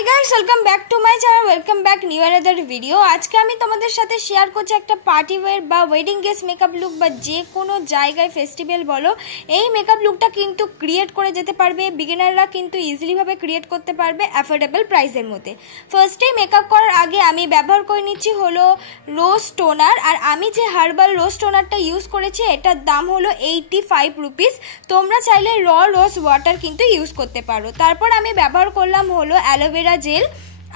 High guys welcome back to my channel welcome back new another video. आज के आमी तोमादेर साथे शेयर करछि एक पार्टी वेयर बा वेडिंग गेस्ट मेकअप लुक बा जे कोनो जायगाय फेस्टिवल बोलो এই मेकअप लुकटा किन्तु क्रिएट करे जेते पारबे बिगिनाररा किन्तु इजिली भावे क्रिएट करते पारबे अफोर्डेबल प्राइसेर मধ্যে। फार्स्टे मेकअप करार आगे आमी व्यवहार करे निচ্ছি हलो रोज टोनार और आमी जे हार्बाल रोज टोनारटा यूज करेছি एटार दाम हलो 85 रुपिस। तोमरा चाइले र रोज वाटार किन्तु यूज करते पारो। तारपर आमी व्यवहार करलाम हलो एलोवेरा जेल।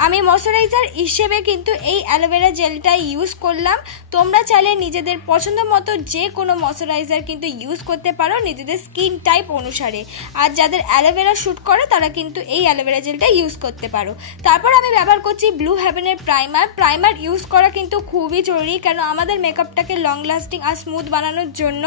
आमी मयश्चाराइजार हिसेबे किन्तु এই অ্যালোভেরা জেলটা ইউজ করলাম। তোমরা চাইলে নিজেদের পছন্দ মতো যে কোনো ময়শ্চারাইজার কিন্তু ইউজ করতে পারো নিজেদের স্কিন টাইপ অনুসারে। আর যাদের অ্যালোভেরা শুট করে তারা কিন্তু এই অ্যালোভেরা জেলটা ইউজ করতে পারো। তারপর আমি ব্যবহার করছি ব্লু হেভেনের প্রাইমার ইউজ করা কিন্তু খুবই জরুরি, কারণ আমাদের মেকআপটাকে লং লাস্টিং আর স্মুথ বানানোর জন্য।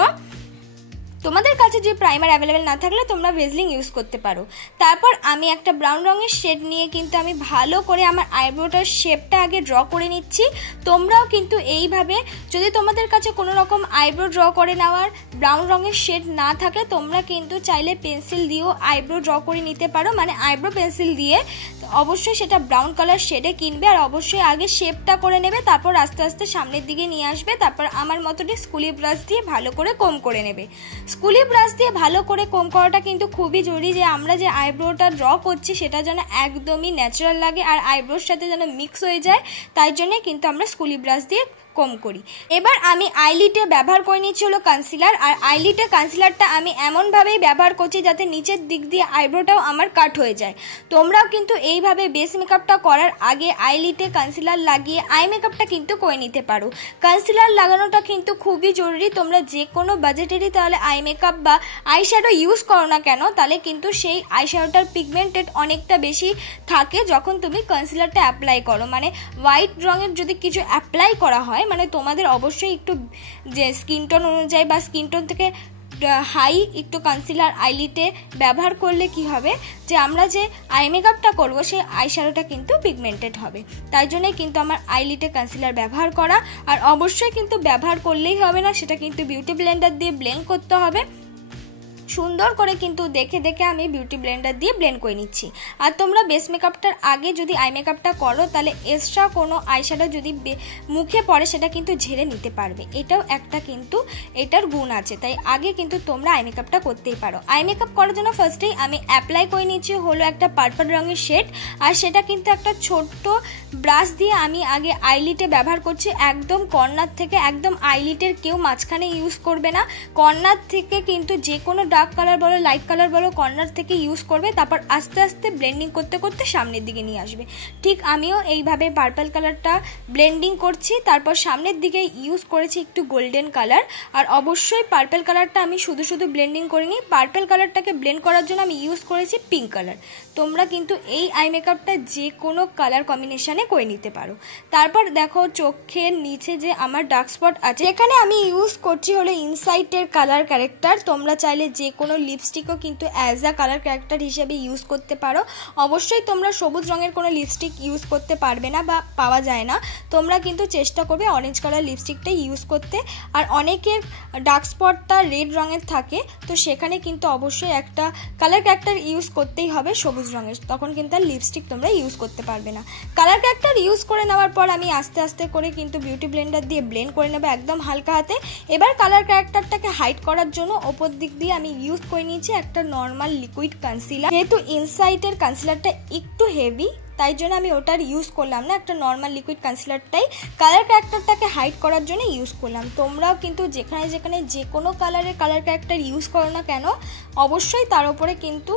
তোমাদের কাছে যে প্রাইমার অ্যাভেলেবেল না থাকলে তোমরা ভেজলিং ইউজ করতে পারো। তারপর আমি একটা ব্রাউন রঙের শেড নিয়ে কিন্তু আমি ভালো করে আমার আইব্রোটার শেপটা আগে ড্র করে নিচ্ছি। তোমরাও কিন্তু এইভাবে যদি তোমাদের কাছে কোনো রকম আইব্রো ড্র করে নেওয়ার ব্রাউন রঙের শেড না থাকে তোমরা কিন্তু চাইলে পেন্সিল দিয়েও আইব্রো ড্র করে নিতে পারো, মানে আইব্রো পেন্সিল দিয়ে। অবশ্যই সেটা ব্রাউন কালার শেডে কিনবে আর অবশ্যই আগে শেপটা করে নেবে, তারপর আস্তে আস্তে সামনের দিকে নিয়ে আসবে। তারপর আমার মতোটি স্কুলি ব্রাশ দিয়ে ভালো করে কম করে নেবে। স্কুলি ব্রাশ দিয়ে ভালো করে কম করাটা কিন্তু খুবই জরুরি, যে আমরা যে আইব্রোটা ড্র করছি সেটা যেন একদমই ন্যাচারাল লাগে আর আইব্রোর সাথে যেন মিক্স হয়ে যায়, তাই জন্য কিন্তু আমরা স্কুলি ব্রাশ দিয়ে কম করি। এবার আমি আইলিটে ব্যবহার করে নিচ্ছি হলো কনসিলার। আর আইলিটে কনসিলারটা আমি এমনভাবেই ব্যবহার করছি যাতে নিচের দিক দিয়ে আইব্রোটাও আমার কাট হয়ে যায়। তোমরাও কিন্তু এইভাবে বেস মেকআপটা করার আগে আইলিটে কনসিলার লাগিয়ে আই মেকআপটা কিন্তু করে নিতে পারো। কনসিলার লাগানোটা কিন্তু খুবই জরুরি। তোমরা যে কোনো বাজেটেরই তাহলে আই মেকআপ বা আই শ্যাডো ইউজ করো না কেন, তাহলে কিন্তু সেই আই শ্যাডোটার পিগমেন্টেড অনেকটা বেশি থাকে যখন তুমি কনসিলারটা অ্যাপ্লাই করো। মানে হোয়াইট রঙের যদি কিছু অ্যাপ্লাই করা হয়, মানে তোমাদের অবশ্যই একটু যে স্কিন টোন অনুযায়ী বা স্কিন টোন থেকে হাই একটু কনসিলার আইলিটে ব্যবহার করলে কি হবে, যে আমরা যে আই মেকআপটা করবো সেই আই শ্যাডোটা কিন্তু পিগমেন্টেড হবে। তাই জন্যই কিন্তু আমার আইলিটে কনসিলার ব্যবহার করা। আর অবশ্যই কিন্তু ব্যবহার করলেই হবে না, সেটা কিন্তু বিউটি ব্লেন্ডার দিয়ে ব্লেন্ড করতে হবে। সুন্দর করে কিন্তু দেখে দেখে আমি বিউটি ব্লেন্ডার দিয়ে ব্লেন্ড করে নিচ্ছি। আর তোমরা বেস মেকআপটার আগে যদি আই মেকআপটা করো তাহলে এক্সট্রা কোনো আইশ্যাডো যদি মুখে পড়ে সেটা কিন্তু ঝেড়ে নিতে পারবে। এটাও একটা কিন্তু এটার গুণ আছে, তাই আগে কিন্তু তোমরা আই মেকআপটা করতেই পারো। আই মেকআপ করার জন্য ফার্স্টেই আমি অ্যাপ্লাই করে নিচ্ছি হলো একটা পার্পল রঙের শেড। আর সেটা কিন্তু একটা ছোট্ট ব্রাশ দিয়ে আমি আগে আইলিটে ব্যবহার করছি, একদম কর্নার থেকে। একদম আইলিটের কেউ মাঝখানে ইউজ করবে না, কর্নার থেকে কিন্তু যে কোনো ডার্ক কালার বলো লাইট কালার বলো কর্নার থেকে ইউজ করবে। তারপর আস্তে আস্তে ব্লেন্ডিং করতে করতে সামনের দিকে নিয়ে আসবে। ঠিক আমিও এইভাবে পার্পল কালারটা ব্লেন্ডিং করছি। তারপর সামনের দিকে ইউজ করেছি একটু গোল্ডেন কালার। আর অবশ্যই পার্পল কালারটা আমি শুধু শুধু ব্লেন্ডিং করিনি, পার্পল কালারটাকে ব্লেন্ড করার জন্য আমি ইউজ করেছি পিঙ্ক কালার। তোমরা কিন্তু এই আই মেকআপটা যে কোনো কালার কম্বিনেশনে করে নিতে পারো। তারপর দেখো চোখের নিচে যে আমার ডার্ক স্পট আছে এখানে আমি ইউজ করছি হলো ইনসাইটের কালার ক্যারেক্টার। তোমরা চাইলে যে কোনো লিপস্টিকও কিন্তু অ্যাজ আ কালার ক্যারেক্টার হিসেবে ইউজ করতে পারো। অবশ্যই তোমরা সবুজ রঙের কোনো লিপস্টিক ইউজ করতে পারবে না বা পাওয়া যায় না, তোমরা কিন্তু চেষ্টা করবে অরেঞ্জ কালার লিপস্টিকটা ইউজ করতে। আর অনেকের ডার্ক স্পটটা রেড রঙের থাকে, তো সেখানে কিন্তু অবশ্যই একটা কালার ক্যারেক্টার ইউজ করতেই হবে সবুজ রঙের, তখন কিন্তু আর লিপস্টিক তোমরা ইউজ করতে পারবে না। কালার ক্যারেক্টার ইউজ করে নেওয়ার পর আমি আস্তে আস্তে করে কিন্তু বিউটি ব্লেন্ডার দিয়ে ব্লেন্ড করে নেবো একদম হালকা হাতে। এবার কালার ক্যারেক্টারটাকে হাইড করার জন্য ওপর দিক দিয়ে আমি ইউজ করে নিয়েছি একটা নর্মাল লিকুইড কনসিলার। যেহেতু ইনসাইটের কনসিলারটা একটু হেভি তাই জন্য আমি ওটার ইউজ করলাম না, একটা নর্মাল লিকুইড কনসিলারটাই কালার ক্যারেক্টারটাকে হাইড করার জন্য ইউজ করলাম। তোমরাও কিন্তু যেখানে যেখানে যে কোনো কালারের কালার ক্যারেক্টার ইউজ করো না কেন অবশ্যই তার উপরে কিন্তু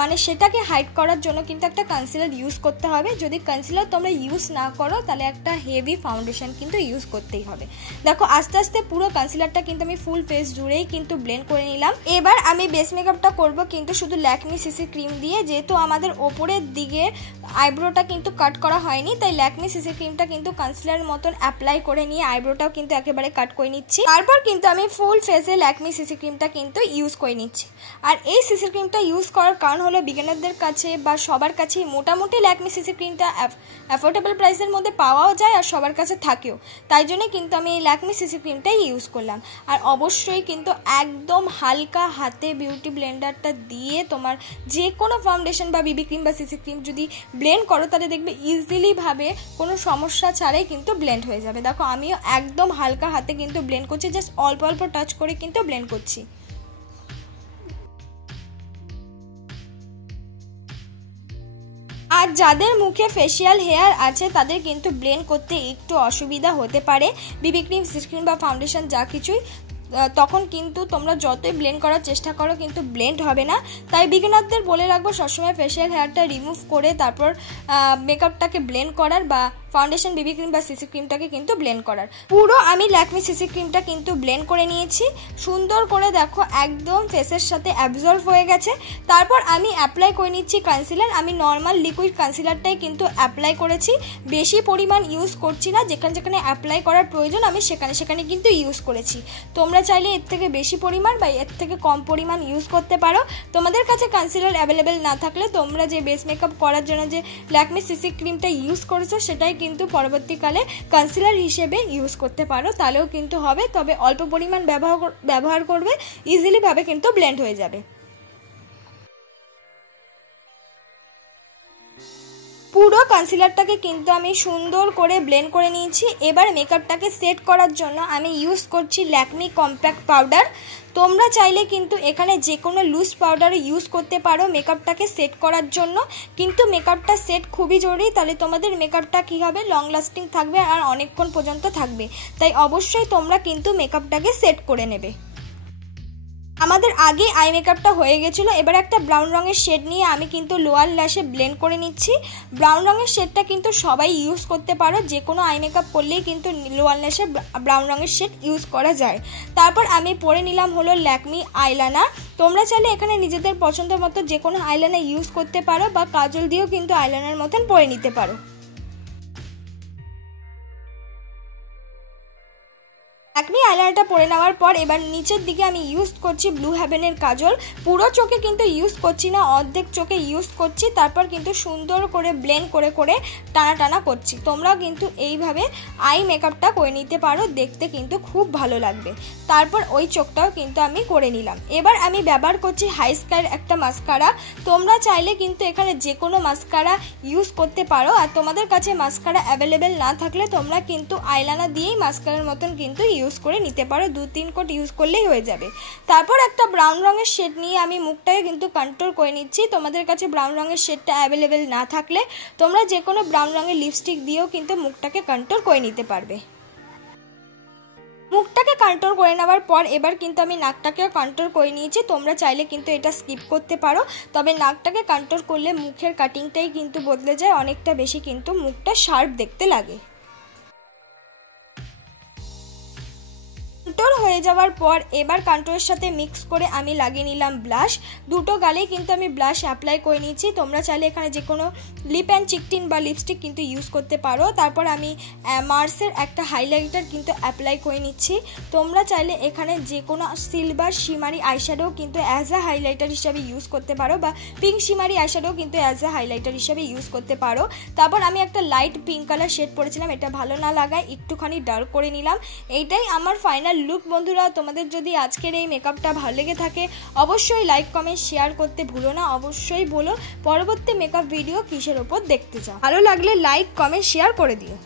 মানে সেটাকে হাইড করার জন্য কিন্তু একটা কনসিলার ইউজ করতে হবে। যদি কনসিলার তোমরা ইউজ না করো তাহলে একটা হেভি ফাউন্ডেশন কিন্তু ইউজ করতেই হবে। দেখো আস্তে আস্তে পুরো কনসিলারটা কিন্তু আমি ফুল ফেস জুড়েই কিন্তু ব্লেন্ড করে নিলাম। এবার আমি বেস মেকআপটা করব কিন্তু শুধু ল্যাকমি সিসি ক্রিম দিয়ে, যেহেতু আমাদের ওপরের দিকে আইব্রোটা কিন্তু কাট করা হয়নি, তাই ল্যাকমি সিসি ক্রিমটা কিন্তু কনসিলারের মতন অ্যাপ্লাই করে নিয়ে আইব্রোটাও কিন্তু একেবারে কাট করে নিচ্ছি। তারপর কিন্তু আমি ফুল ফেসে ল্যাকমি সিসি ক্রিমটা কিন্তু ইউজ করে নিচ্ছি। আর এই সিসি ক্রিমটা ইউজ করার কারণ হলো বিগিনারদের কাছে বা সবার কাছেই মোটামুটি ল্যাকমি সিসি ক্রিমটা অ্যাফোর্ডেবল প্রাইসের মধ্যে পাওয়াও যায় আর সবার কাছে থাকেও, তাই জন্য কিন্তু আমি এই ল্যাকমি সিসি ক্রিমটাই ইউজ করলাম। আর অবশ্যই কিন্তু একদম হালকা হাতে বিউটি ব্লেন্ডারটা দিয়ে তোমার যে কোনো ফাউন্ডেশন বা বিবি ক্রিম বা সিসি ক্রিম যদি ব্লেন্ড করো তাহলে দেখবে ইজিলি ভাবে কোনো সমস্যা ছাড়াই কিন্তু ব্লেন্ড হয়ে যাবে। দেখো আমিও একদম হালকা হাতে কিন্তু ব্লেন্ড করছি, জাস্ট অল্প অল্প টাচ করে কিন্তু ব্লেন্ড করছি। আর যাদের মুখে ফেসিয়াল হেয়ার আছে তাদের কিন্তু ব্লেন্ড করতে একটু অসুবিধা হতে পারে, বিবি ক্রিম, সিসি ক্রিম বা ফাউন্ডেশন যা কিছুই, তখন কিন্তু তোমরা যতই ব্লেন্ড করার চেষ্টা করো কিন্তু ব্লেন্ড হবে না। তাই বিগিনারদের বলে রাখবো সবসময় ফেসিয়াল হেয়ারটা রিমুভ করে তারপর মেকআপটাকে ব্লেন্ড করার, বা ফাউন্ডেশন, বিবি ক্রিম বা সিসি ক্রিমটাকে কিন্তু ব্লেন্ড করার। পুরো আমি ল্যাকমি সিসি ক্রিমটা কিন্তু ব্লেন্ড করে নিয়েছি সুন্দর করে, দেখো একদম ফেসের সাথে অ্যাবজর্ব হয়ে গেছে। তারপর আমি অ্যাপ্লাই করে নিচ্ছি কনসিলার। আমি নর্মাল লিকুইড কনসিলারটাই কিন্তু অ্যাপ্লাই করেছি, বেশি পরিমাণ ইউজ করছি না, যেখানে যেখানে অ্যাপ্লাই করার প্রয়োজন আমি সেখানে সেখানে কিন্তু ইউজ করেছি। তোমরা চাইলে এর থেকে বেশি পরিমাণ বা এর থেকে কম পরিমাণ ইউজ করতে পারো। তোমাদের কাছে কনসিলার অ্যাভেলেবেল না থাকলে তোমরা যে বেস মেকআপ করার জন্য যে ল্যাকমি সিসি ক্রিমটা ইউজ করেছো সেটাই কিন্তু পরবর্তীকালে কনসিলার হিসেবে ইউজ করতে পারো, তাহলেও কিন্তু হবে। তবে অল্প পরিমাণ ব্যবহার করবে, ইজিলি ভাবে কিন্তু ব্লেন্ড হয়ে যাবে। পুরো কনসিলারটাকে কিন্তু আমি সুন্দর করে ব্লেন্ড করে নিয়েছি। এবার মেকআপটাকে সেট করার জন্য আমি ইউজ করছি ল্যাকমি কম্প্যাক্ট পাউডার। তোমরা চাইলে কিন্তু এখানে যে কোনো লুজ পাউডারও ইউজ করতে পারো মেকআপটাকে সেট করার জন্য, কিন্তু মেকআপটা সেট খুবই জরুরি, তাহলে তোমাদের মেকআপটা কী হবে, লং লাস্টিং থাকবে আর অনেকক্ষণ পর্যন্ত থাকবে। তাই অবশ্যই তোমরা কিন্তু মেকআপটাকে সেট করে নেবে। আমাদের আগে আই মেকআপটা হয়ে গেছিলো। এবার একটা ব্রাউন রঙের শেড নিয়ে আমি কিন্তু লোয়ার ল্যাশে ব্লেন্ড করে নিচ্ছি। ব্রাউন রঙের শেডটা কিন্তু সবাই ইউজ করতে পারো, যে কোনো আই মেকআপ করলেই কিন্তু লোয়ার ল্যাশে ব্রাউন রঙের শেড ইউজ করা যায়। তারপর আমি পরে নিলাম হলো ল্যাকমি আইলাইনার। তোমরা চাইলে এখানে নিজেদের পছন্দ মতো যে কোনো আইলাইনার ইউজ করতে পারো, বা কাজল দিয়েও কিন্তু আইলাইনার মতন পরে নিতে পারো। ল্যাকমি আইলাইনারটা পরে নেওয়ার পর এবার নিচের দিকে আমি ইউজ করছি ব্লু হেভেনের কাজল। পুরো চোখে কিন্তু ইউজ করছি না, অর্ধেক চোখে ইউজ করছি। তারপর কিন্তু সুন্দর করে ব্লেন্ড করে করে টানা টানা করছি। তোমরাও কিন্তু এইভাবে আই মেকআপটা করে নিতে পারো, দেখতে কিন্তু খুব ভালো লাগবে। তারপর ওই চোখটাও কিন্তু আমি করে নিলাম। এবার আমি ব্যবহার করছি হাই স্কাইয়ের একটা মাস্কারা। তোমরা চাইলে কিন্তু এখানে যে কোনো মাস্কারা ইউজ করতে পারো, আর তোমাদের কাছে মাস্কারা অ্যাভেলেবেল না থাকলে তোমরা কিন্তু আইলাইনার দিয়েই মাস্কারার মতন কিন্তু ইউজ করে নিতে পারো, 2-3 কোট ইউজ করলেই হয়ে যাবে। তারপর একটা ব্রাউন রঙের শেড নিয়ে আমি মুখটাকে কিন্তু কন্ট্রোল করে নিচ্ছি। তোমাদের কাছে ব্রাউন রঙের শেডটা অ্যাভেলেবেল না থাকলে তোমরা যে কোনো ব্রাউন রঙের লিপস্টিক দিয়েও কিন্তু মুখটাকে কন্ট্রোল করে নিতে পারবে। মুখটাকে কন্ট্রোল করে নেওয়ার পর এবার কিন্তু আমি নাকটাকেও কন্ট্রোল করে নিয়েছি। তোমরা চাইলে কিন্তু এটা স্কিপ করতে পারো, তবে নাকটাকে কন্ট্রোল করলে মুখের কাটিংটাই কিন্তু বদলে যায়, অনেকটা বেশি কিন্তু মুখটা শার্প দেখতে লাগে। কন্ট্রোল হয়ে যাওয়ার পর এবার কন্ট্রোলের সাথে মিক্স করে আমি লাগিয়ে নিলাম ব্লাশ। দুটো গালে কিন্তু আমি ব্লাশ অ্যাপ্লাই করে নিয়েছি। তোমরা চাইলে এখানে যে কোনো লিপ অ্যান্ড চিক টিন বা লিপস্টিক কিন্তু ইউজ করতে পারো। তারপর আমি মার্সের একটা হাইলাইটার কিন্তু অ্যাপ্লাই করে নিচ্ছি। তোমরা চাইলে এখানে যে কোনো সিলভার শিমারি আইশ্যাডো কিন্তু অ্যাজ আ হাইলাইটার হিসাবে ইউজ করতে পারো, বা পিঙ্ক শিমারি আইশ্যাডো কিন্তু অ্যাজ আ হাইলাইটার হিসাবে ইউজ করতে পারো। তারপর আমি একটা লাইট পিঙ্ক কালার শেড পরেছিলাম, এটা ভালো না লাগায় একটুখানি ডার্ক করে নিলাম। এইটাই আমার ফাইনাল লুক। বন্ধুরা, তোমাদের যদি আজকের এই মেকআপটা ভালো লেগে থাকে অবশ্যই লাইক, কমেন্ট, শেয়ার করতে ভুলো না। অবশ্যই বলো পরবর্তী মেকআপ ভিডিও কিসের ওপর দেখতে চাও। ভালো লাগলে লাইক, কমেন্ট, শেয়ার করে দিও।